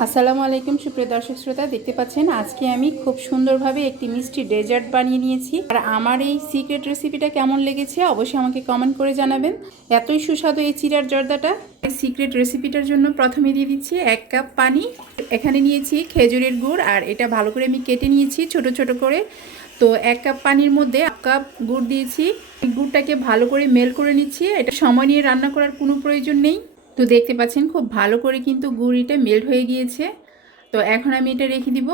আসসালামু আলাইকুম, সুপ্রিয় দর্শক শ্রোতা, দেখতে পাচ্ছেন, আজকে আমি খুব সুন্দরভাবে একটি মিষ্টি ডেজার্ট বানিয়ে নিয়েছি। আর আমার এই সিক্রেট রেসিপিটা কেমন লেগেছে, অবশ্যই আমাকে কমেন্ট করে জানাবেন। এতই সুস্বাদু এই চিরার জর্দাটা। সিক্রেট রেসিপিটার জন্য প্রথমে দিয়ে দিচ্ছি এক কাপ পানি। এখানে নিয়েছি খেজুরের গুড়, আর এটা ভালো করে আমি কেটে নিয়েছি ছোট ছোট করে। তো এক কাপ পানির মধ্যে এক কাপ গুড় দিয়েছি। গুড়টাকে ভালো করে মেল করে নিচ্ছি। এটা সময় নিয়ে রান্না করার কোনো প্রয়োজন নেই। তো দেখতে পাচ্ছেন খুব ভালো করে কিন্তু গুড়িটা মেল্ট হয়ে গিয়েছে। তো এখন আমি এটা রেখে দিব।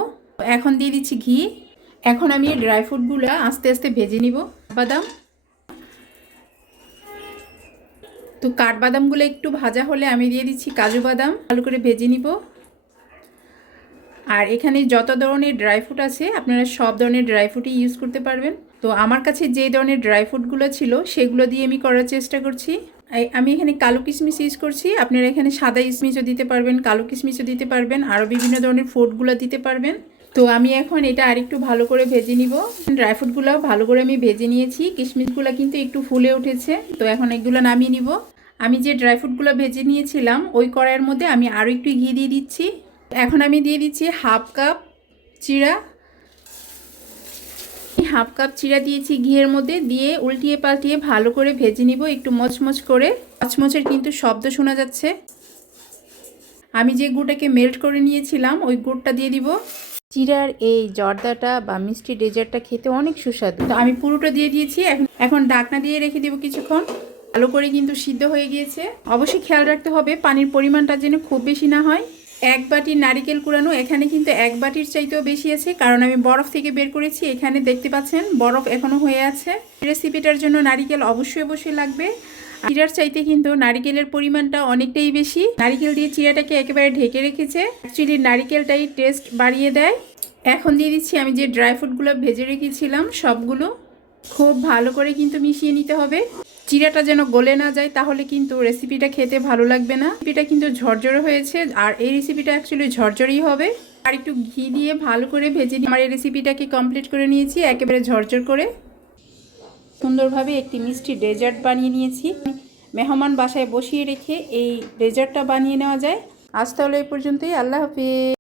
এখন দিয়ে দিচ্ছি ঘি। এখন আমি ড্রাই ফ্রুটগুলো আস্তে আস্তে ভেজে নিব। বাদাম। তো কাঠবাদামগুলো একটু ভাজা হলে আমি দিয়ে দিচ্ছি কাজু বাদাম। ভালো করে ভেজে নিব। আর এখানে যত ধরনের ড্রাই ফ্রুট আছে, আপনারা সব ধরনের ড্রাই ফ্রুটই ইউজ করতে পারবেন। তো আমার কাছে যে ধরনের ড্রাই ফ্রুটগুলো ছিল, সেগুলো দিয়ে আমি করার চেষ্টা করছি। আমি এখানে কালো কিশমিশ ইউজ করছি। আপনারা এখানে সাদা কিশমিশও দিতে পারবেন, কালো কিশমিশও দিতে পারবেন আরও বিভিন্ন ধরনের ফ্রুটগুলো দিতে পারবেন। তো আমি এখন এটা আরেকটু ভালো করে ভেজে নিব। ড্রাই ফ্রুটগুলো ভালো করে আমি ভেজে নিয়েছি। কিশমিশগুলো কিন্তু একটু ফুলে উঠেছে। তো এখন এগুলো নামিয়ে নিব। আমি যে ড্রাই ফ্রুটগুলো ভেজে নিয়েছিলাম, ওই কড়াইয়ের মধ্যে আমি আরও একটু ঘি দিয়ে দিচ্ছি। এখন আমি দিয়ে দিচ্ছি হাফ কাপ চিরা হাফ কাপ চিরা দিয়েছি ঘিয়ের মধ্যে, দিয়ে উল্টিয়ে পাল্টিয়ে ভালো করে ভেজে নিব একটু মচমচ করে। মচমচের কিন্তু শব্দ শোনা যাচ্ছে। আমি যে গুড়টাকে মেল্ট করে নিয়েছিলাম, ওই গুড়টা দিয়ে দিব। চিরার এই জর্দাটা বা মিষ্টি ডেজার্টটা খেতে অনেক সুস্বাদু। তো আমি পুরোটা দিয়ে দিয়েছি, এখন এখন ঢাকনা দিয়ে রেখে দিব কিছুক্ষণ। ভালো করে কিন্তু সিদ্ধ হয়ে গিয়েছে। অবশ্যই খেয়াল রাখতে হবে, পানির পরিমাণটা যেন খুব বেশি না হয়। এক বাটি নারিকেল কুড়ানো, এখানে কিন্তু এক বাটির চাইতেও বেশি আছে। কারণ আমি বরফ থেকে বের করেছি, এখানে দেখতে পাচ্ছেন, বরফ এখনও হয়ে আছে। রেসিপিটার জন্য নারিকেল অবশ্যই অবশ্যই লাগবে। চিরার চাইতে কিন্তু নারিকেলের পরিমাণটা অনেকটাই বেশি। নারিকেল দিয়ে চিরাটাকে একেবারে ঢেকে রেখেছে। অ্যাকচুয়ালি নারিকেলটাই টেস্ট বাড়িয়ে দেয়। এখন দিয়ে দিচ্ছি আমি যে ড্রাই ফ্রুটগুলো ভেজে রেখেছিলাম, সবগুলো। খুব ভালো করে কিন্তু মিশিয়ে নিতে হবে। চিরাটা যেন গলে না যায়, তাহলে কিন্তু রেসিপিটা খেতে ভালো লাগবে না। রেসিপিটা কিন্তু ঝরঝরে হয়েছে, আর এই রেসিপিটা অ্যাকচুয়ালি ঝরঝরেই হবে। আর একটু ঘি দিয়ে ভালো করে ভেজে আমার এই রেসিপিটাকে কমপ্লিট করে নিয়েছি, একেবারে ঝরঝর করে। সুন্দরভাবে একটি মিষ্টি ডেজার্ট বানিয়ে নিয়েছি। মেহমান বাসায় বসিয়ে রেখে এই ডেজার্টটা বানিয়ে নেওয়া যায়। আজ তাহলে এই পর্যন্তই, আল্লাহ হাফিজ।